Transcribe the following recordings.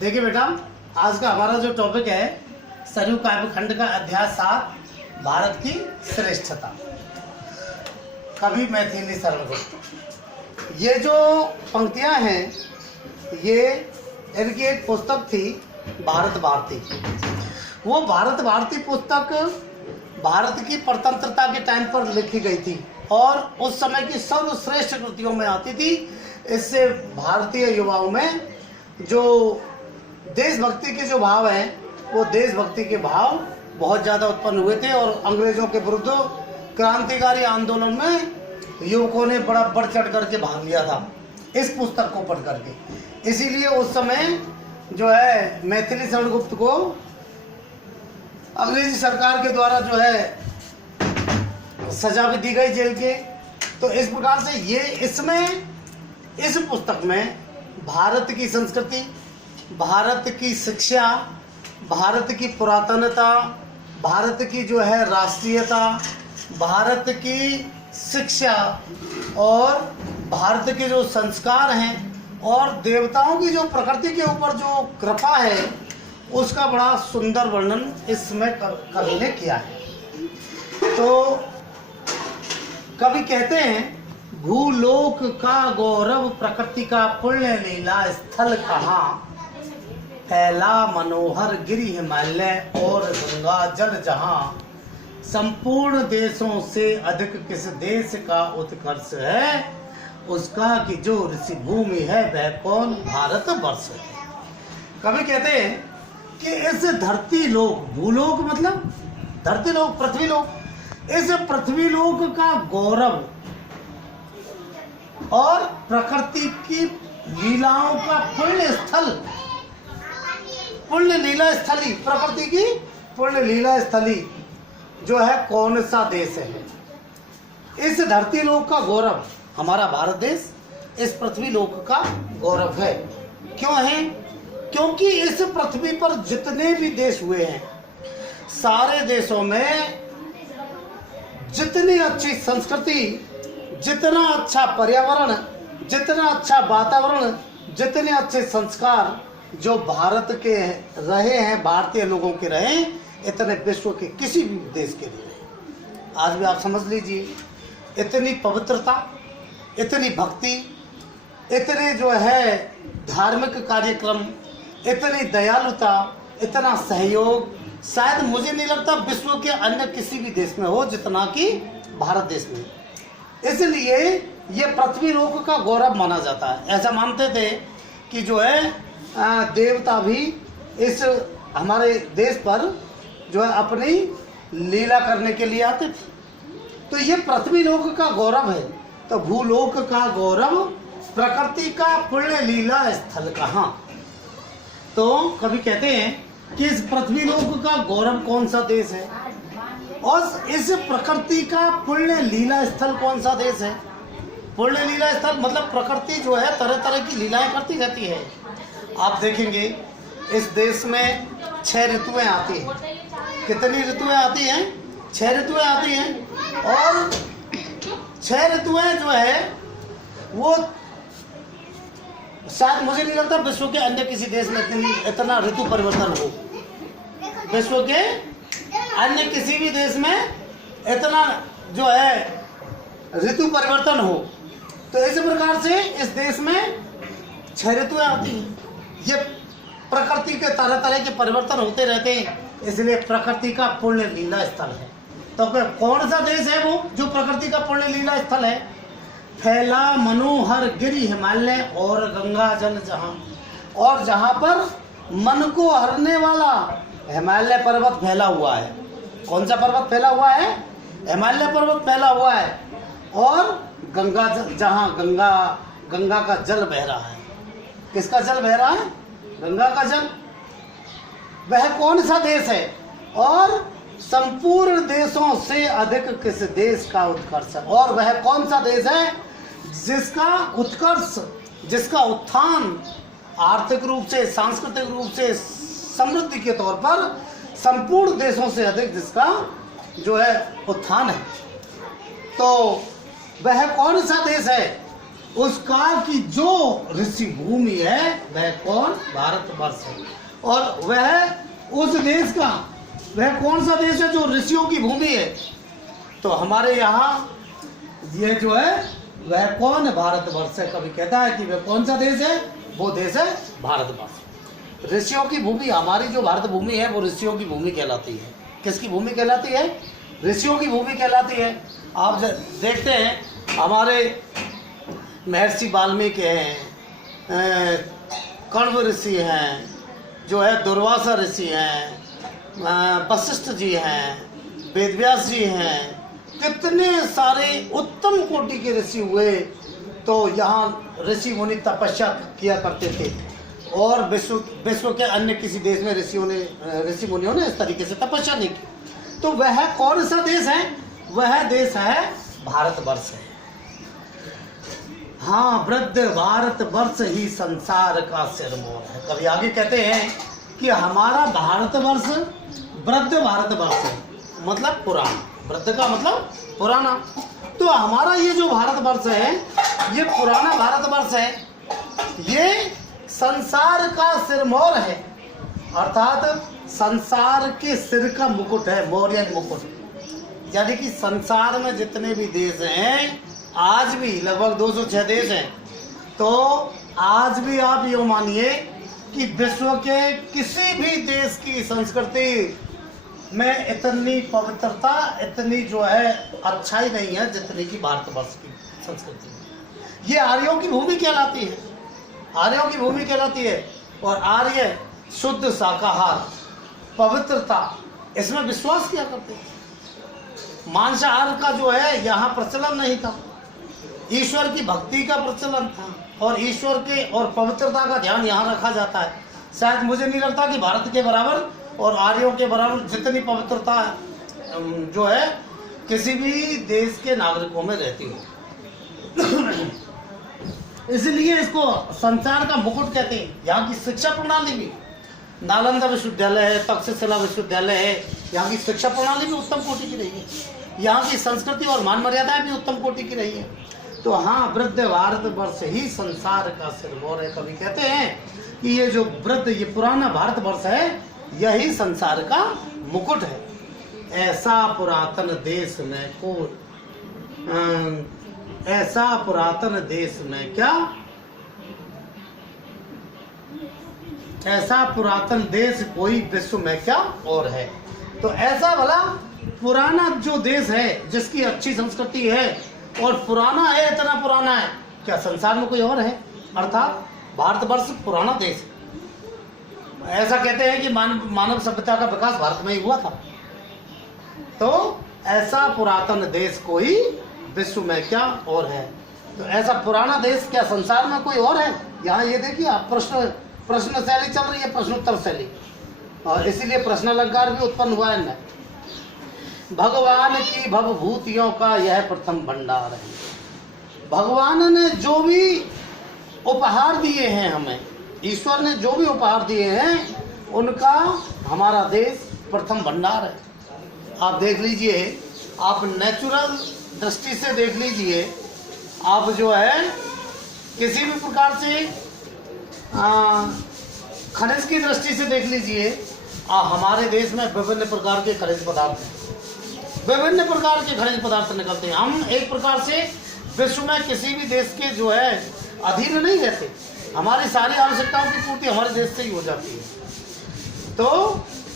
देखिए बेटा, आज का हमारा जो टॉपिक है सरयू काव्यखंड का अध्याय 7 भारत की श्रेष्ठता। कवि मैथिली शरण गुप्त। ये जो पंक्तियां हैं ये इनकी एक पुस्तक थी भारत भारती। वो भारत भारती पुस्तक भारत की स्वतंत्रता के टाइम पर लिखी गई थी और उस समय की सर्वश्रेष्ठ कृतियों में आती थी। इससे भारतीय युवाओं में जो देशभक्ति के जो भाव हैं वो देशभक्ति के भाव बहुत ज़्यादा उत्पन्न हुए थे और अंग्रेजों के विरुद्ध क्रांतिकारी आंदोलन में युवकों ने बड़ा बढ़ चढ़ करके भाग लिया था इस पुस्तक को पढ़ करके। इसीलिए उस समय जो है मैथिली शरण गुप्त को अंग्रेजी सरकार के द्वारा जो है सजा भी दी गई जेल के। तो इस प्रकार से ये इस पुस्तक में भारत की संस्कृति, भारत की शिक्षा, भारत की पुरातनता, भारत की जो है राष्ट्रीयता, भारत की शिक्षा और भारत के जो संस्कार हैं और देवताओं की जो प्रकृति के ऊपर जो कृपा है उसका बड़ा सुंदर वर्णन इसमें कवि ने किया है। तो कवि कहते हैं, भूलोक का गौरव प्रकृति का पुण्य लीला स्थल कहाँ, फैला मनोहर गिरि हिमालय और गंगा जल जहाँ, संपूर्ण देशों से अधिक किस देश का उत्कर्ष है, उसका कि जो ऋषि भूमि है वह कौन भारत वर्ष है। कवि कहते हैं कि इस धरती लोक, भूलोक मतलब धरती लोक, पृथ्वी लोक, इस पृथ्वी लोक का गौरव और प्रकृति की लीलाओं का पुण्य स्थल, पुण्य लीला स्थली, प्रकृति की पुण्य लीला स्थली जो है कौन सा देश है। इस धरती लोक का गौरव हमारा भारत देश इस पृथ्वी लोक का गौरव है। क्यों है? क्योंकि इस पृथ्वी पर जितने भी देश हुए हैं सारे देशों में जितनी अच्छी संस्कृति, जितना अच्छा पर्यावरण, जितना अच्छा वातावरण, जितने अच्छे संस्कार जो भारत के रहे हैं, भारतीय लोगों के रहे, इतने विश्व के किसी भी देश के लिए आज भी आप समझ लीजिए। इतनी पवित्रता, इतनी भक्ति, इतने जो है धार्मिक कार्यक्रम, इतनी दयालुता, इतना सहयोग शायद मुझे नहीं लगता विश्व के अन्य किसी भी देश में हो जितना कि भारत देश में। इसलिए ये पृथ्वी लोक का गौरव माना जाता है। ऐसा मानते थे कि जो है देवता भी इस हमारे देश पर जो है अपनी लीला करने के लिए आते थे। तो ये पृथ्वी लोक का गौरव है। तो भूलोक का गौरव प्रकृति का पुण्य लीला स्थल कहाँ। तो कवि कहते हैं कि इस पृथ्वी लोक का गौरव कौन सा देश है और इस प्रकृति का पुण्य लीला स्थल कौन सा देश है। पुण्य लीला स्थल मतलब प्रकृति जो है तरह तरह की लीलाएं करती रहती है। आप देखेंगे इस देश में 6 ऋतुएं आती हैं। कितनी ऋतुएं आती हैं? 6 ऋतुएं आती हैं और 6 ऋतुएं जो है वो शायद मुझे नहीं लगता विश्व के अन्य किसी देश में इतना ऋतु परिवर्तन हो। विश्व के अन्य किसी भी देश में इतना जो है ऋतु परिवर्तन हो। तो इस प्रकार से इस देश में 6 ऋतुएं आती हैं। ये प्रकृति के तरह तरह के परिवर्तन होते रहते हैं, इसलिए प्रकृति का पुण्य लीला स्थल है। तो कौन सा देश है वो जो प्रकृति का पुण्य लीला स्थल है? फैला मनोहर गिरि हिमालय और गंगा जल जहाँ, और जहाँ पर मन को हरने वाला हिमालय पर्वत फैला हुआ है। कौन सा पर्वत फैला हुआ है? हिमालय पर्वत फैला हुआ है। और गंगा जल, जहाँ गंगा का जल बह रहा है। किसका जल बह रहा है? गंगा का जल। वह कौन सा देश है? और संपूर्ण देशों से अधिक किस देश का उत्कर्ष है। और वह कौन सा देश है जिसका उत्कर्ष, जिसका उत्थान आर्थिक रूप से, सांस्कृतिक रूप से, समृद्धि के तौर पर संपूर्ण देशों से अधिक जिसका जो है उत्थान है। तो वह कौन सा देश है? उसका कि जो ऋषि भूमि है वह कौन? भारतवर्ष है। और वह उस देश का वह कौन सा देश है जो ऋषियों की भूमि है? तो हमारे यहाँ ये जो है वह कौन है? भारतवर्ष है। कभी कहता है कि वह कौन सा देश है? वो देश है भारतवर्ष। ऋषियों की भूमि, हमारी जो भारत भूमि है वो ऋषियों की भूमि कहलाती है। किसकी भूमि कहलाती है? ऋषियों की भूमि कहलाती है। आप देखते हैं हमारे महर्षि वाल्मीकि हैं, कण्व ऋषि हैं, जो है दुर्वासा ऋषि हैं, वशिष्ठ जी हैं, वेदव्यास जी हैं, कितने सारे उत्तम कोटि के ऋषि हुए। तो यहाँ ऋषि मुनि तपस्या किया करते थे और विश्व के अन्य किसी देश में ऋषि मुनियों ने इस तरीके से तपस्या नहीं की। तो वह कौन सा देश है? वह देश है भारतवर्ष है। हाँ, वृद्ध भारतवर्ष ही संसार का सिरमौर है। कभी आगे कहते हैं कि हमारा भारतवर्ष वृद्ध भारतवर्ष है, मतलब पुराना। वृद्ध का मतलब पुराना। तो हमारा ये जो भारतवर्ष है ये पुराना भारतवर्ष है, ये संसार का सिरमौर है, अर्थात संसार के सिर का मुकुट है, मौर्य मुकुट। यानी कि संसार में जितने भी देश हैं, आज भी लगभग 206 देश हैं, तो आज भी आप ये मानिए कि विश्व के किसी भी देश की संस्कृति में इतनी पवित्रता, इतनी जो है अच्छाई नहीं है जितनी कि भारतवर्ष की संस्कृति में। ये आर्यों की भूमि कहलाती है, आर्यों की भूमि कहलाती है। और आर्य शुद्ध शाकाहार, पवित्रता, इसमें विश्वास किया करते हैं। मांसाहार का जो है यहाँ प्रचलन नहीं था, ईश्वर की भक्ति का प्रचलन था और ईश्वर के और पवित्रता का ध्यान यहाँ रखा जाता है। शायद मुझे नहीं लगता कि भारत के बराबर और आर्यों के बराबर जितनी पवित्रता जो है किसी भी देश के नागरिकों में रहती हो। इसलिए इसको संसार का मुकुट कहते हैं। यहाँ की शिक्षा प्रणाली भी, नालंदा विश्वविद्यालय है, तक्षशिला विश्वविद्यालय है, यहाँ की शिक्षा प्रणाली भी उत्तम कोटि की रही है। यहाँ की संस्कृति और मान मर्यादाएं भी उत्तम कोटि की रही है। तो हाँ, वृद्ध भारतवर्ष ही संसार का सिरमौर है। कभी कहते हैं कि ये जो वृद्ध, ये पुराना भारतवर्ष है, यही संसार का मुकुट है। ऐसा पुरातन देश में ऐसा पुरातन देश में क्या, ऐसा पुरातन देश कोई विश्व में क्या और है। तो ऐसा वाला पुराना जो देश है जिसकी अच्छी संस्कृति है और पुराना है, इतना पुराना है, क्या संसार में कोई और है? अर्थात भारतवर्ष पुराना देश है। ऐसा कहते हैं कि मानव सभ्यता का विकास भारत में ही हुआ था। तो ऐसा पुरातन देश कोई विश्व में क्या और है। तो ऐसा पुराना देश क्या संसार में कोई और है? यहाँ ये देखिए आप, प्रश्न शैली चल रही है, प्रश्नोत्तर शैली, और इसीलिए प्रश्न अलंकार भी उत्पन्न हुआ है इनमें। भगवान की भवभूतियों का यह प्रथम भंडार है। भगवान ने जो भी उपहार दिए हैं हमें, ईश्वर ने जो भी उपहार दिए हैं, उनका हमारा देश प्रथम भंडार है। आप देख लीजिए, आप नेचुरल दृष्टि से देख लीजिए, आप जो है किसी भी प्रकार से खनिज की दृष्टि से देख लीजिए, हमारे देश में विभिन्न प्रकार के खनिज पदार्थ हैं, विभिन्न प्रकार के खनिज पदार्थ निकलते हैं। हम एक प्रकार से विश्व में किसी भी देश के जो है अधीन नहीं रहते, हमारी सारी आवश्यकताओं की पूर्ति हमारे देश से ही हो जाती है। तो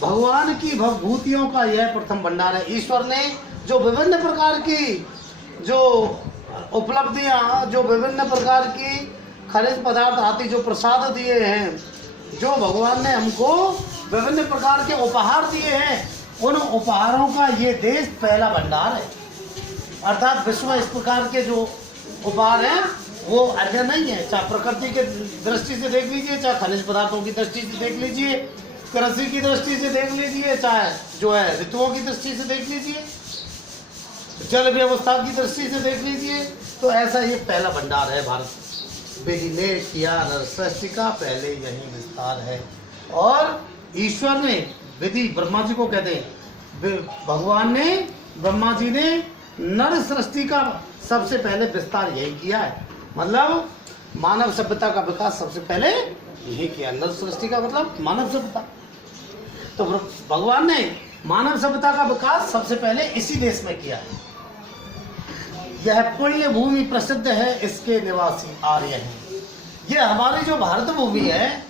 भगवान की भवभूतियों का यह प्रथम भंडार है। ईश्वर ने जो विभिन्न प्रकार की जो उपलब्धियां, जो विभिन्न प्रकार की खनिज पदार्थ आदि जो प्रसाद दिए हैं, जो भगवान ने हमको विभिन्न प्रकार के उपहार दिए हैं, उन उपहारों का ये देश पहला भंडार है। अर्थात विश्व में इस प्रकार के जो उपहार हैं वो अन्य नहीं है। चाहे प्रकृति के दृष्टि से देख लीजिए, चाहे खनिज पदार्थों की दृष्टि से देख लीजिए, कृषि की दृष्टि से देख लीजिए, चाहे जो है ऋतुओं की दृष्टि से देख लीजिए, जल व्यवस्था की दृष्टि से देख लीजिए। तो ऐसा ये पहला भंडार है भारत। विधि ने किया नर सृष्टि का पहले यही विस्तार है। और ईश्वर ने, विधि ब्रह्मा जी को कहते हैं, भगवान ने, ब्रह्मा जी ने नर सृष्टि का सबसे पहले विस्तार यही किया है। मतलब मानव सभ्यता का विकास सबसे पहले यही किया। नर सृष्टि का मतलब मानव सभ्यता। तो भगवान ने मानव सभ्यता का विकास सबसे पहले इसी देश में किया है। यह पुण्य भूमि प्रसिद्ध है, इसके निवासी आर्य हैं। यह हमारी जो भारत भूमि है,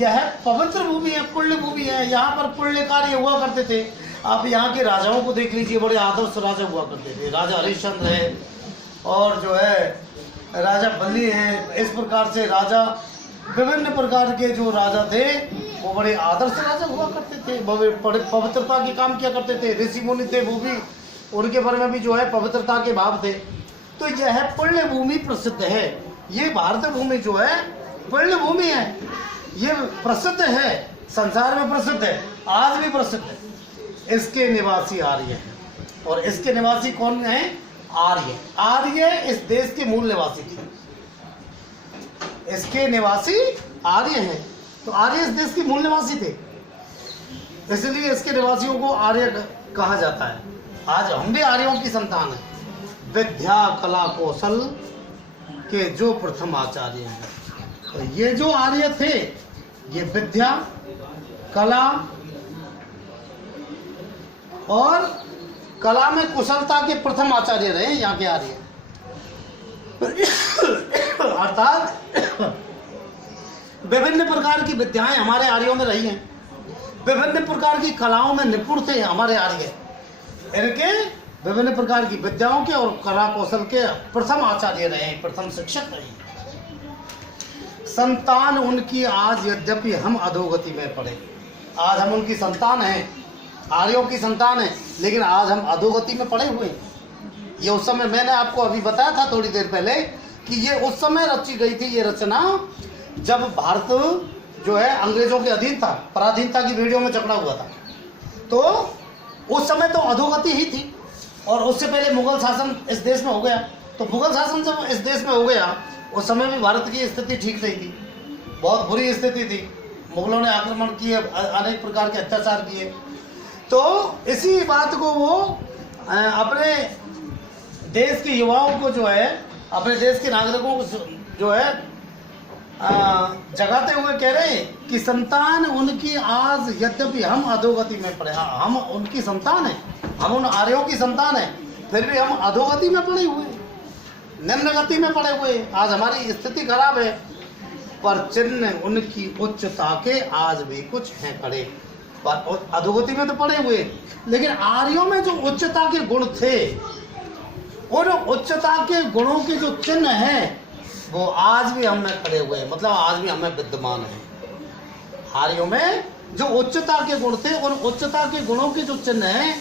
यह पवित्र भूमि है, पुण्य भूमि है। यहाँ पर पुण्य कार्य हुआ करते थे। आप यहाँ के राजाओं को देख लीजिए, बड़े आदर्श राजा हुआ करते थे। राजा हरिश्चंद्र है और जो है राजा बल्ली है। इस प्रकार से राजा, विभिन्न प्रकार के जो राजा थे वो बड़े आदर्श राजा हुआ करते थे, बड़े पवित्रता के काम किया करते थे। ऋषि मुनि थे, वो भी उनके बारे में भी जो है पवित्रता के भाव थे। तो यह पुण्य भूमि प्रसिद्ध है। ये भारत भूमि जो है पुण्य भूमि है, ये प्रसिद्ध है, संसार में प्रसिद्ध है, आज भी प्रसिद्ध है। इसके निवासी आर्य हैं। और इसके निवासी कौन है? आर्य। आर्य इस देश के मूल निवासी थे। इसके निवासी आर्य हैं। तो आर्य इस देश के मूल निवासी थे, इसलिए इसके निवासियों को आर्य कहा जाता है। आज हम भी आर्यों की संतान हैं। विद्या कला कौशल के जो प्रथम आचार्य हैं। तो ये जो आर्य थे, ये विद्या कला और कला में कुशलता के प्रथम आचार्य रहे यहाँ के आर्य। अर्थात विभिन्न प्रकार की विद्याएं हमारे आर्यों में रही हैं। विभिन्न प्रकार की कलाओं में निपुण थे हमारे आर्य। इनके विभिन्न प्रकार की विद्याओं के और कला कौशल के प्रथम आचार्य रहे, प्रथम शिक्षक रहे। संतान उनकी आज यद्यपि हम अधोगति में पड़े। आज हम उनकी संतान हैं, आर्यों की संतान है, लेकिन आज हम अधोगति में पड़े हुए हैं। ये उस समय मैंने आपको अभी बताया था थोड़ी देर पहले कि ये उस समय रची गई थी ये रचना जब भारत जो है अंग्रेजों के अधीन था, पराधीनता की वीडियो में जकड़ा हुआ था। तो उस समय तो अधोगति ही थी। और उससे पहले मुगल शासन इस देश में हो गया। तो मुगल शासन जब इस देश में हो गया, उस समय भी भारत की स्थिति ठीक नहीं थी, बहुत बुरी स्थिति थी। मुगलों ने आक्रमण किए, अनेक प्रकार के अत्याचार किए। तो इसी बात को वो अपने देश के युवाओं को जो है, अपने देश के नागरिकों को जो है जगाते हुए कह रहे हैं कि संतान उनकी आज यद्यपि हम अधोगति में पड़े। हम उनकी संतान हैं, हम उन आर्यों की संतान हैं, फिर भी हम अधोगति में पड़े हुए, निम्न गति में पड़े हुए। आज हमारी स्थिति खराब है, पर चिन्ह उनकी उच्चता के आज भी कुछ हैं खड़े। पर अधोगति में तो पड़े हुए, लेकिन आर्यों में जो उच्चता के गुण थे, उन उच्चता के गुणों के जो चिन्ह हैं वो आज भी हम में खड़े हुए हैं, मतलब आज भी हमें विद्यमान है। आर्यों में जो उच्चता के गुण थे, उन उच्चता के गुणों के जो चिन्ह हैं,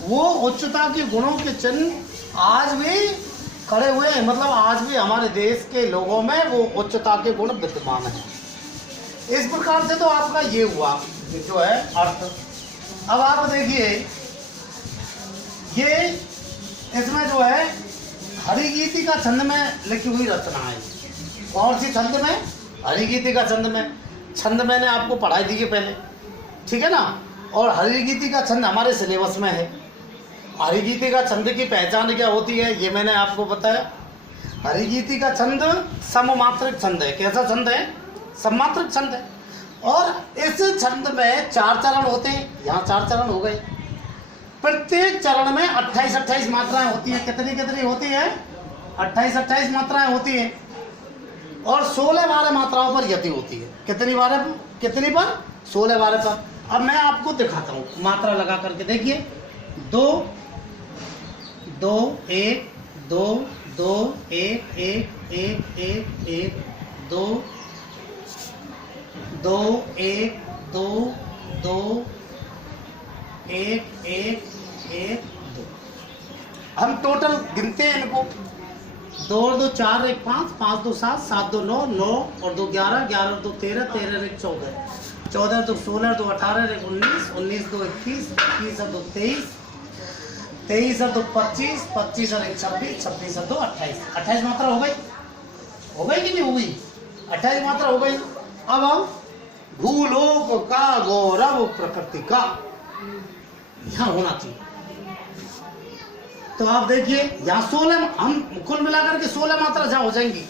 वो उच्चता के गुणों के चिन्ह आज भी खड़े हुए हैं। मतलब आज भी हमारे देश के लोगों में वो उच्चता के गुण विद्यमान हैं। इस प्रकार से तो आपका ये हुआ जो है अर्थ। अब आप देखिए, ये इसमें जो है हरिगीति का छंद में लिखी हुई रचना है। कौन सी छंद में? हरिगीति का छंद में। छंद मैंने आपको पढ़ाई दी है पहले, ठीक है ना। और हरिगीति का छंद हमारे सिलेबस में है। हरिगीति का छंद की पहचान क्या होती है ये मैंने आपको बताया। हरिगीति का छंद सममात्रिक छंद है। कैसा छंद है? सममात्रिक छंद है। और इस छंद में 4 चरण होते हैं। यहाँ 4 चरण हो गए। प्रत्येक चरण में 28-28 मात्राएं होती हैं। कितनी होती है? 28-28 मात्राएं होती हैं। और 16-12 मात्राओं पर यति होती है। कितनी पर? 16-12 पर। अब मैं आपको दिखाता हूँ मात्रा लगा करके, देखिए। 2 2 1 2 2 1 1 1 1 1 2 2 1 2 2 1 1 1 2। हम टोटल गिनते हैं इनको। 2 और 2 4 1 5 5 2 7 7 2 9 9 और 2 11 11 और 2 13 13 और 1 14 14 और 2 16 और 2 18 और 1 19 19 2 21 21 और 2 23 23 और 2 25 25 और 1 26 26 और 2 28 28 मात्रा हो गई कि नहीं हो गई? 28 मात्रा हो गई। अब हम भूलोक का गौरव प्रकृति का यहाँ होना चाहिए। तो आप देखिए यहाँ 16, हम कुल मिलाकर के 16 मात्रा जहाँ हो जाएंगी।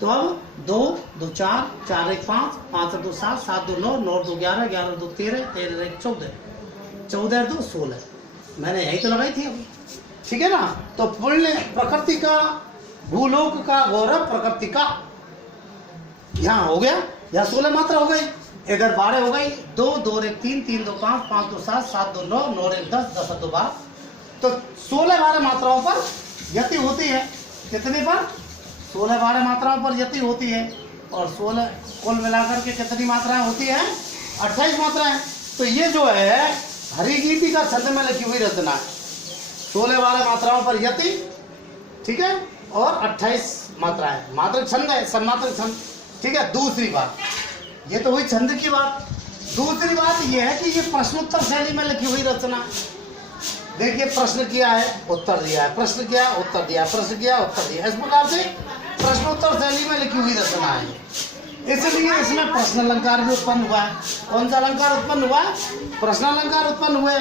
तो अब 2 2 4 4 1 5 5 2 7 7 2 9 9 2 11 11 2 13 13 1 14 14 2 16 मैंने यही तो लगाई थी अभी, ठीक है ना। तो पुण्य प्रकृति का, भूलोक का गौरव प्रकृति का, यहाँ हो गया, यहाँ 16 मात्रा हो गई, इधर 12 हो गई, 2 2 1 3 3 2 5 5 2 7 7 2 9 9 1 10 10 2 12। तो 16 12 मात्राओं पर यति होती है। कितनी पर? 16 12 मात्राओं पर यति होती है। और 16 कुल मिलाकर के कितनी मात्राएं होती हैं? 28 मात्राएं। तो ये जो है हरिगीति का छंद में लिखी हुई रचना है। 16 12 मात्राओं पर यति, ठीक है, और 28 मात्राएं, मात्रक छंद है, सन्मात्रक छंद, ठीक है। दूसरी बात, ये तो हुई छंद की बात। दूसरी बात ये है कि ये प्रश्नोत्तर शैली में लिखी हुई रचना है। देखिए, प्रश्न किया है, उत्तर दिया है, प्रश्न किया, उत्तर दिया, प्रश्न किया, उत्तर दिया, इस प्रकार से प्रश्नोत्तर शैली में लिखी हुई रचना है। इसलिए इसमें प्रश्न अलंकार भी उत्पन्न हुआ है। कौन सा अलंकार उत्पन्न हुआ है? प्रश्न अलंकार उत्पन्न हुए,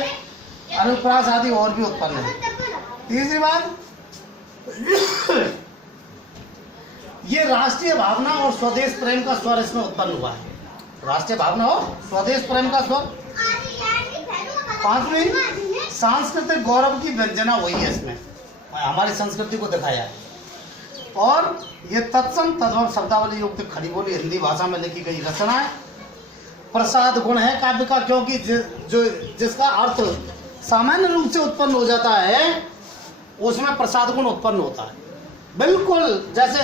अनुप्रास आदि और भी उत्पन्न है। तीसरी बात, ये राष्ट्रीय भावना और स्वदेश प्रेम का स्वर इसमें उत्पन्न हुआ है। राष्ट्रीय भावना और स्वदेश प्रेम का स्वर। पांचवी, सांस्कृतिक गौरव की व्यंजना हुई है इसमें, हमारी संस्कृति को दिखाया है। और ये तत्सम तद्भव शब्दावली युक्त खड़ी बोली हिंदी भाषा में लिखी गई रचना है। प्रसाद गुण है काव्य का, क्योंकि जिसका अर्थ सामान्य रूप से उत्पन्न हो जाता है उसमें प्रसाद गुण उत्पन्न होता है। बिल्कुल जैसे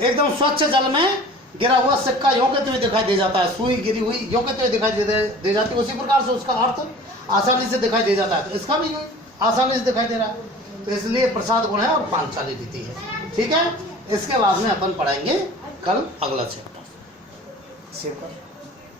एकदम स्वच्छ जल में गिरा हुआ सिक्का यों के त्यों दिखाई दे जाता है, सुई गिरी हुई यों के त्यों दिखाई दे जाती है, उसी प्रकार से उसका अर्थ आसानी से दिखाई दे जाता है। तो इसका भी आसानी से दिखाई दे रहा है, तो इसलिए प्रसाद गुण है और पांचाली रीति है, ठीक है। इसके बाद में अपन पढ़ेंगे कल अगला चैप्टर। सेव कर।